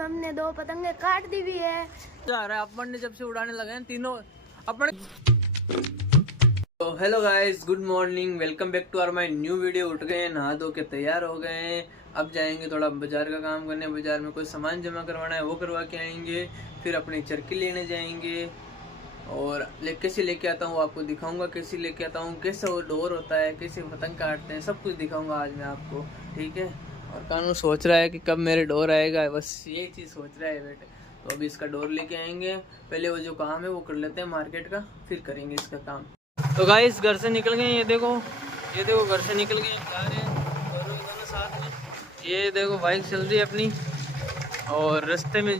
हमने 2 पतंगे काट दी भी है। जा रहा है अपन ने जब से उड़ाने लगे हैं तीनों अपन। तो hello guys, good morning, welcome back to our my new video. उठ गए हैं, नहा धो के तैयार हो गए हैं। अब जाएंगे थोड़ा बाजार का काम करने। बाजार में कोई सामान जमा करवाना है, वो करवा के आएंगे। फिर अपनी चरखी लेने जाएंगे और कैसे लेके आता हूँ आपको दिखाऊंगा। कैसे लेके आता हूँ, कैसे वो डोर होता है, कैसे पतंग काटते हैं, सब कुछ दिखाऊंगा आज मैं आपको, ठीक है। और कानू सोच रहा है कि कब मेरे डोर आएगा, बस ये चीज़ सोच रहा है बेटे। तो अभी इसका डोर लेके आएंगे। पहले वो जो काम है वो कर लेते हैं मार्केट का, फिर करेंगे इसका काम। तो गाइस घर से निकल गए, ये देखो घर से निकल गए, जा रहे हैं दोनों साथ में। ये देखो बाइक चल रही है अपनी, और रास्ते में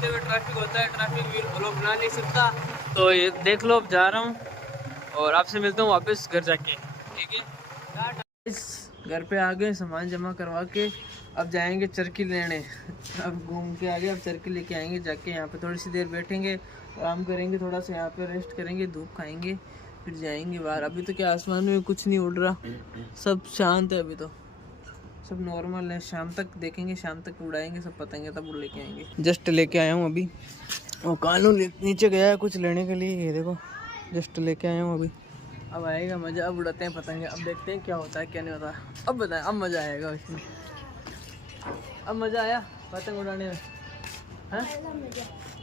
ट्रैफिक होता है, ट्रैफिक व्लॉग बना नहीं सकता। तो ये देख लो, अब जा रहा हूँ और आपसे मिलता हूँ वापस घर जाके, ठीक है। इस घर पे आ गए, सामान जमा करवा के अब जाएंगे चरखी लेने। अब घूम के आ गए, अब चरखी लेके आएंगे। जाके यहाँ पे थोड़ी सी देर बैठेंगे, आराम करेंगे, थोड़ा सा यहाँ पे रेस्ट करेंगे, धूप खाएंगे, फिर जाएंगे बाहर। अभी तो क्या आसमान में कुछ नहीं उड़ रहा, सब शांत है, अभी तो सब नॉर्मल है। शाम तक देखेंगे, शाम तक उड़ाएंगे सब पतंगे, तब उड़ लेके आएंगे। जस्ट लेके आया हूँ अभी, और कानू नीचे गया है कुछ लेने के लिए, ये देखो जस्ट लेके आया हूँ अभी। अब आएगा मज़ा, अब उड़ाते हैं पतंगे, अब देखते हैं क्या होता है क्या नहीं होता। अब बताएं, अब मज़ा आएगा इसमें। अब मज़ा आया पतंग उड़ाने में, हैं?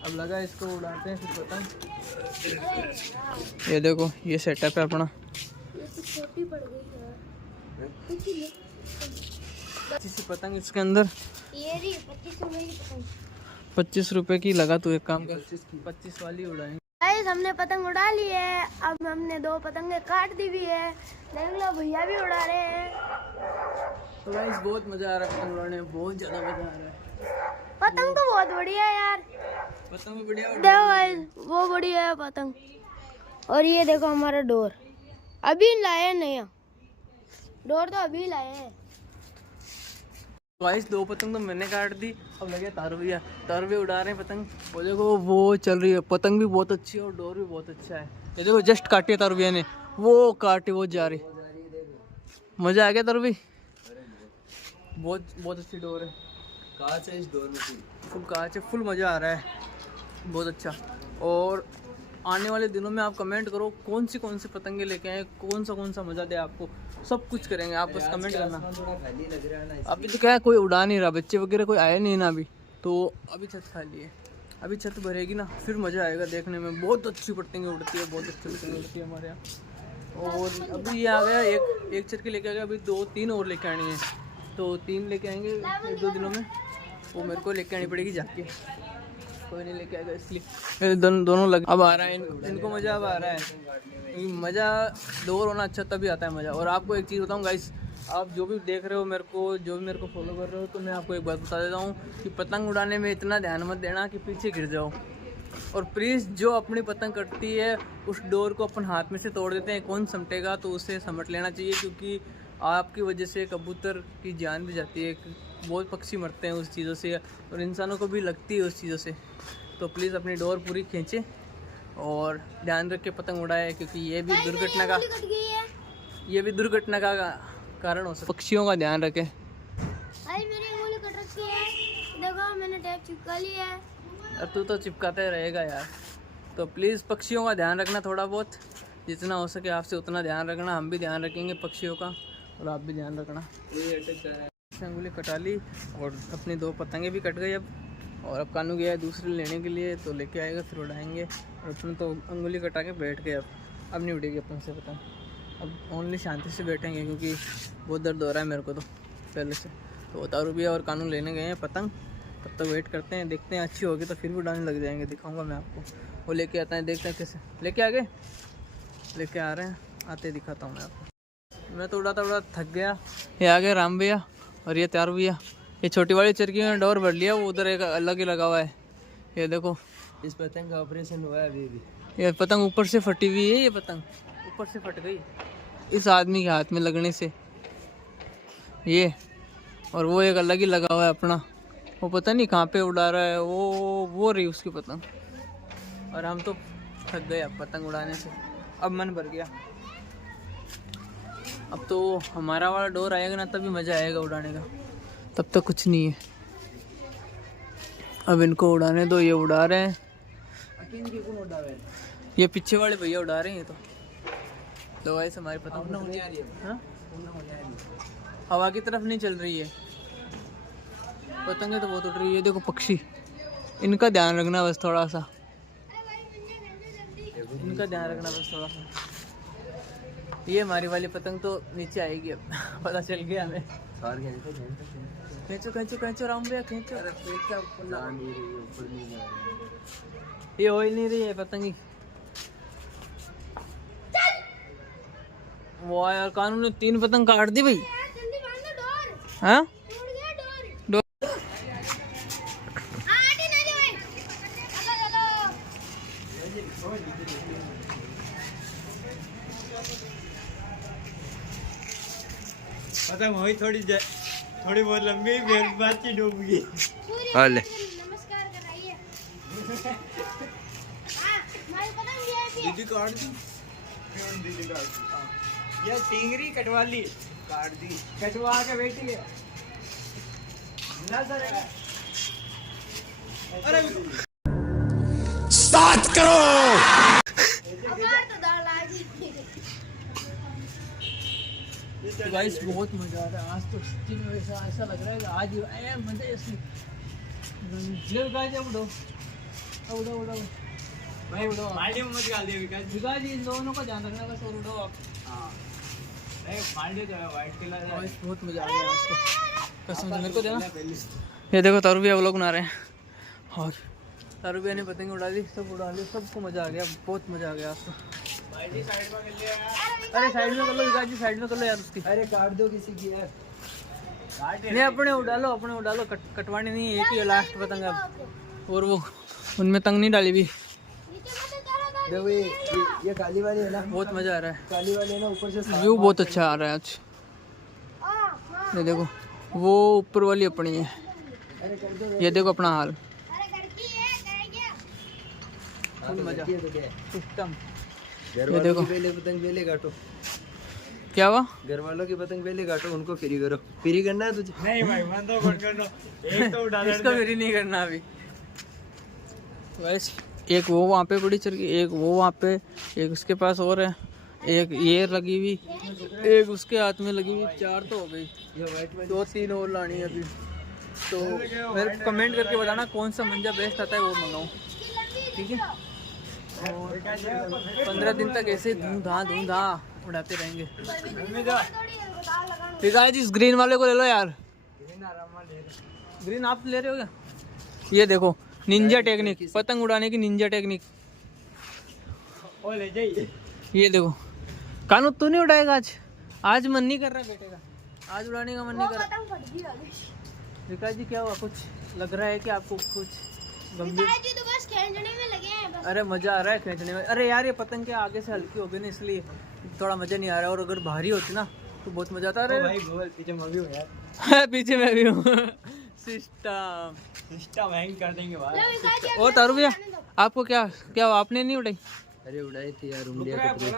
अब लगा इसको उड़ाते हैं फिर पतंग। ये देखो, ये सेटअप है अपना। छोटी पड़ गई है 25 पतंग इसके अंदर। ये रही 25 रुपए की पतंग। 25 रुपए की लगा, तू एक काम कर, 25 वाली उड़ाएंगे। गाइस हमने पतंग उड़ा ली है। अब हमने 2 पतंगे काट दी भी है। देख लो भैया भी उड़ा रहे हैं। तो गाइस बहुत मज़ा आ रहा है पतंग उड़ाने में, बहुत ज़्यादा मज़ा आ रहा है। पतंग तो बहुत बढ़िया है यार, पतंग भी बढ़िया। देखो गाइस वो बढ़िया है पतंग। और ये देखो हमारा डोर अभी लाए नया डोर, तो अभी लाए हैं। गाइस 2 पतंग तो मैंने काट दी, अब लगे तारविया उड़ा रहे हैं पतंग। वो देखो वो चल रही है, पतंग भी बहुत अच्छी है और डोर भी बहुत अच्छा है। ये देखो जस्ट काटी है तारविया ने, वो काटी, वो जा रही। मजा आ गया तारवी, बहुत अच्छी डोर है। कांच है इस डोर में, फुल कांच है, फुल मज़ा आ रहा है, बहुत अच्छा। और आने वाले दिनों में आप कमेंट करो कौन सी पतंगे लेके आए, कौन सा मज़ा दे आपको, सब कुछ करेंगे। आप बस कमेंट करना। अभी तो क्या है, कोई उड़ा नहीं रहा, बच्चे वगैरह कोई आए नहीं ना अभी, तो अभी छत खाली है। अभी छत भरेगी ना, फिर मज़ा आएगा देखने में। बहुत अच्छी पतंगे उड़ती है, बहुत अच्छी पतंगे उड़ती है हमारे यहाँ। और अभी ये आ गया, एक चरखी लेके आ गया, अभी 2-3 और लेके आनी है। तो 3 लेके आएंगे 1-2 दिनों में। वो मेरे को लेके आनी पड़ेगी जाके, कोई नहीं लेके आएगा, इसलिए दोनों लग। अब आ रहा है इनको मज़ा, अब आ रहा है मज़ा। डोर होना अच्छा तभी आता है मज़ा। और आपको एक चीज़ बताऊँ गाइस, आप जो भी देख रहे हो मेरे को फॉलो कर रहे हो, तो मैं आपको एक बात बता देता हूँ कि पतंग उड़ाने में इतना ध्यान मत देना कि पीछे गिर जाओ। और प्लीज़ जो अपनी पतंग कटती है उस डोर को अपन हाथ में से तोड़ देते हैं, कौन समटेगा, तो उसे समट लेना चाहिए, क्योंकि आपकी वजह से कबूतर की जान भी जाती है, बहुत पक्षी मरते हैं उस चीज़ों से, और इंसानों को भी लगती है उस चीज़ों से। तो प्लीज़ अपनी डोर पूरी खींचे और ध्यान रख के पतंग उड़ाए, क्योंकि ये भी दुर्घटना का कारण हो सकता है। पक्षियों का ध्यान रखें। मेरी उंगली कट रखी है, देखो मैंने टेप चिपका लिया है। अब तू तो चिपकाते रहेगा यार। तो प्लीज़ पक्षियों का ध्यान रखना, थोड़ा बहुत जितना हो सके आपसे उतना ध्यान रखना। हम भी ध्यान रखेंगे पक्षियों का, और आप भी ध्यान रखना। उंगली कटा ली और अपनी 2 पतंगे भी कट गई अब। और अब कानू गया है दूसरे लेने के लिए, तो लेके आएगा फिर उड़ाएंगे। और अपने तो उंगली कटा के बैठ गए, अब नहीं उड़ेगी अपन से पतंग। अब ओनली शांति से बैठेंगे, क्योंकि बहुत दर्द हो रहा है मेरे को तो पहले से। तो तारुबिया और कानून लेने गए हैं पतंग, तब तक वेट करते हैं, देखते हैं अच्छी होगी तो फिर भी उड़ाने लग जाएंगे। दिखाऊंगा मैं आपको, वो लेके आता है, देखते हैं कैसे लेके आ गए, लेके आ रहे हैं, आते दिखाता हूँ मैं आपको। मैं तो उड़ा थक गया। ये आ गए राम भैया और ये तारू भैया। ये छोटी वाली चरखी में डोर भर लिया, वो उधर एक अलग ही लगा हुआ है। ये देखो, इस पतंग का ऑपरेशन हुआ है अभी। ये पतंग ऊपर से फटी हुई है, ये पतंग ऊपर से फट गई इस आदमी के हाथ में लगने से ये। और वो एक अलग ही लगा हुआ है अपना, वो पता नहीं कहाँ पे उड़ा रहा है, वो रही उसकी पतंग। और हम तो थक गए अब पतंग उड़ाने से, अब मन भर गया। अब तो हमारा वाला डोर आएगा ना, तभी मज़ा आएगा उड़ाने का, तब तक कुछ नहीं है। अब इनको उड़ाने दो, ये उड़ा रहे हैं। ये पीछे वाले भैया उड़ा रहे हैं। ये तो गाइस हमारी पतंग हाँ? हवा की तरफ नहीं चल रही है, पतंगे तो बहुत उड़ रही है। देखो पक्षी, इनका ध्यान रखना बस थोड़ा सा, इनका ध्यान रखना बस थोड़ा सा। ये हमारी वाली पतंग तो नीचे आएगी अब पता चल गया हमें। खींचो खींचो खींचो राम भैया खींचो। ये हो ही नहीं रही है पतंगी। वाह यार, कानून ने 3 पतंग काट दी भाई। हाँ पतंग हुई थोड़ी बहुत लंबी, फिर बात डूब गई। हाले नमस्कार कराइए। हमारी पतंग ये है। दीदी काट दी, दीदी काट दी। ये टिंगरी कटवा ली, काट दी, कटवा के बैठी है ना सर। अरे स्टार्ट करो। तो गाइस बहुत मजा आ रहा है आज तो। सच्ची में ऐसा लग रहा है कि आज मजे ऐसे उड़ो उड़ो उड़ो भाई, उड़ो माल्टी में मत डाल दे विकास जी, इन दोनों का ध्यान रखना बस और उड़ो आप। हाँ नहीं, माल्टी जो है व्हाइट कलर है। गाइस बहुत मजा आ रहा है आज तो कसम से। मेरे को देना, ये देखो तारू भैया व्लॉग बना रहे हैं और तारू भैया ने पतंग उड़ा दी, सब उड़ा ली, सबको मजा आ गया, बहुत मजा आ गया आज तो। साइड में कर लिया यार। अरे साइड में कर लो विकास जी, साइड में कर लो यार उसकी। अरे काट दो किसी की यार। नहीं अपने उड़ा लो, अपने उड़ा लो, कटवानी नहीं है, एक ही लास्ट पतंग अब। और वो उनमें तंग नहीं डाली भी। देखो ये काली वाली है ना, बहुत मजा आ रहा है, काली वाली है ना, ऊपर से व्यू बहुत अच्छा आ रहा है आज। ये देखो वो ऊपर वाली अपनी है, ये देखो अपना हाल। फुल मजा सिस्टम। घर देखो। वालों की पहले पतंग पहले काटो। क्या हुआ? घर वालों की पतंग पहले काटो, उनको फ्री करो। फ्री करना है तुझे? नहीं भाई, बंद तो कर दो। एक तो उड़ा इसको मेरी नहीं करना अभी। वैसे एक वो वहाँ पे बड़ी चरखी, एक वो वहाँ पे, एक उसके पास और है, एक ये लगी हुई, एक उसके हाथ में लगी हुई, 4 तो हो गई। 2-3 और लानी है अभी। तो मेरे को कमेंट करके बताना कौन सा मंजा बेस्ट आता है, वो मंगाऊँ, ठीक है? और 15 दिन तक ऐसे धूम-धा उड़ाते रहेंगे। ठीक है जी, इस ग्रीन वाले को ले लो यार। ग्रीन आप ले रहे हो क्या? ये देखो निंजा टेक्निक, पतंग उड़ाने की निंजा टेक्निक। ओ ले जाइए। ये देखो कानू, तू नहीं उड़ाएगा आज? आज मन नहीं कर रहा बेटे का, आज उड़ाने का मन नहीं कर रहा। विकास जी क्या हुआ, कुछ लग रहा है कि आपको कुछ गंभीर? तो बस खींचने में लगे हैं बस। अरे मजा आ रहा है खींचने में। अरे यार ये पतंग के आगे से हल्की हो गई ना, इसलिए थोड़ा मजा नहीं आ रहा है। और अगर भारी होती ना तो बहुत मजा आता। अरे भाई बोल, पीछे मैं भी हूँ यार। पीछे मैं भी हूँ। सिस्टम हैंग कर देंगे भाई। ओ तारू भैया, आपको क्या आपने नहीं उड़ाई? अरे उड़ाई थी यार, उंगलियां कट गई।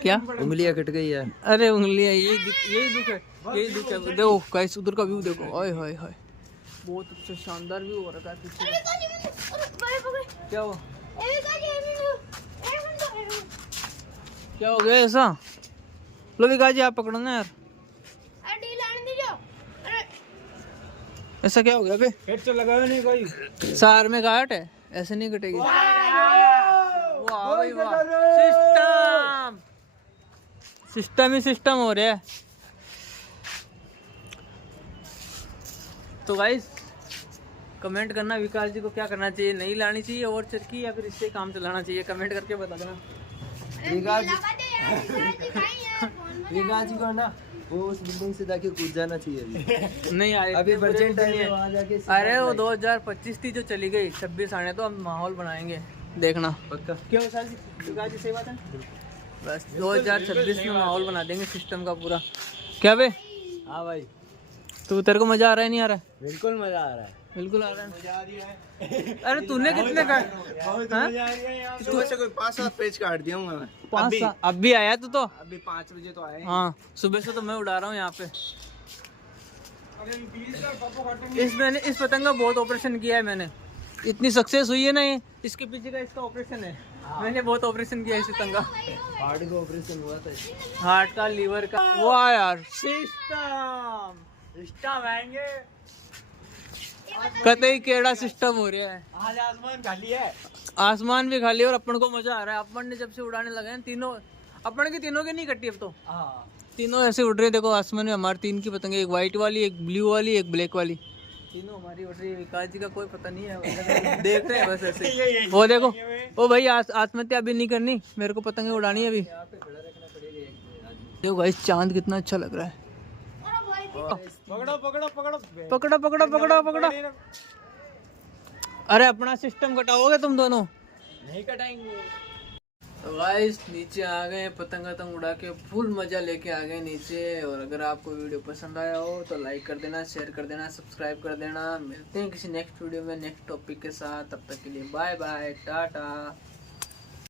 क्या उंगलियां कट गई यार। अरे उंगलियां, यही दुख है, यही दुख है। देखो गाइस उधर का व्यू देखो, ओए हाय हाय, बहुत अच्छा शानदार व्यू हो रहा है पीछे। क्या हुआ? क्या हो गया ऐसा? लो विकास जी आप पकड़ो ना यार, ऐसा क्या हो गया बे? हेड तो लगाओ नहीं कोई। सार में गाट है, ऐसे नहीं कटेगी। वाह भाई वाह, सिस्टम ही सिस्टम हो रहा है। तो गाइस कमेंट करना विकास जी को क्या करना चाहिए, नहीं लानी चाहिए और चरखी, या फिर इससे काम चलाना चाहिए, कमेंट करके बता देना। विकास जी को ना वो उस बिल्डिंग से जाके कूद जाना चाहिए अभी। नहीं यार अभी वर्जिन टाइम है, वहाँ जाके अरे वो 2025 थी जो चली गई, 26 आने तो हम माहौल बनाएंगे, देखना। पक्का। क्यों विकास जी सही बात है। बस 2026 में माहौल बना देंगे सिस्टम का पूरा। क्या बे? हाँ भाई, तो तेरे को मजा आ रहा है नहीं आ रहा है? बिल्कुल मजा आ रहा है। बिल्कुल आ रहा है। मजा आ रही है। अरे तूने कितने का बहुत मजा आ रही है यार। सुबह से कोई 5-7 पेज काट दिया हूँ मैं। 5 अब भी आया तू तो? अभी 5 बजे तो आए। हाँ सुबह से तो मैं उड़ा रहा हूँ यहाँ पे। इस पतंग का बहुत ऑपरेशन किया है मैंने, इतनी सक्सेस हुई है ना ये, इसके पीछे का इसका ऑपरेशन है। मैंने बहुत ऑपरेशन किया इस पतंग का। हार्ट का ऑपरेशन हुआ था, हार्ट का, लीवर का। वाह यार, सिस्टम सिस्टम आएंगे। कतई केड़ा सिस्टम हो रहा है। आज आसमान खाली है, आसमान भी खाली है और अपन को मजा आ रहा है। अपन ने जब से उड़ाने लगे हैं तीनों, अपन की तीनों की नहीं कटी अब तो, हाँ तीनों ऐसे उड़ रहे हैं। देखो आसमान में हमारी 3 की पतंगे, एक व्हाइट वाली, एक ब्लू वाली, एक ब्लैक वाली, तीनों हमारी उड़ रही है। विकास जी का कोई पता नहीं है, देख रहे हैं बस ऐसे। वो देखो, ओ भाई आत्महत्या अभी नहीं करनी, मेरे को पतंगे उड़ानी है अभी। देखो भाई चांद कितना अच्छा लग रहा है। पकड़ो पकड़ो पकड़ो पकड़ो पकड़ो पकड़ो पकड़ो। अरे अपना सिस्टम कटाओगे तुम दोनों? नहीं कटाएंगे। तो गाइस नीचे आ गए, पतंग वतंग उड़ा के फुल मजा लेके आ गए नीचे। और अगर आपको वीडियो पसंद आया हो तो लाइक कर देना, शेयर कर देना, सब्सक्राइब कर देना। मिलते हैं किसी नेक्स्ट वीडियो में नेक्स्ट टॉपिक के साथ। तब तक के लिए बाय बाय, टाटा।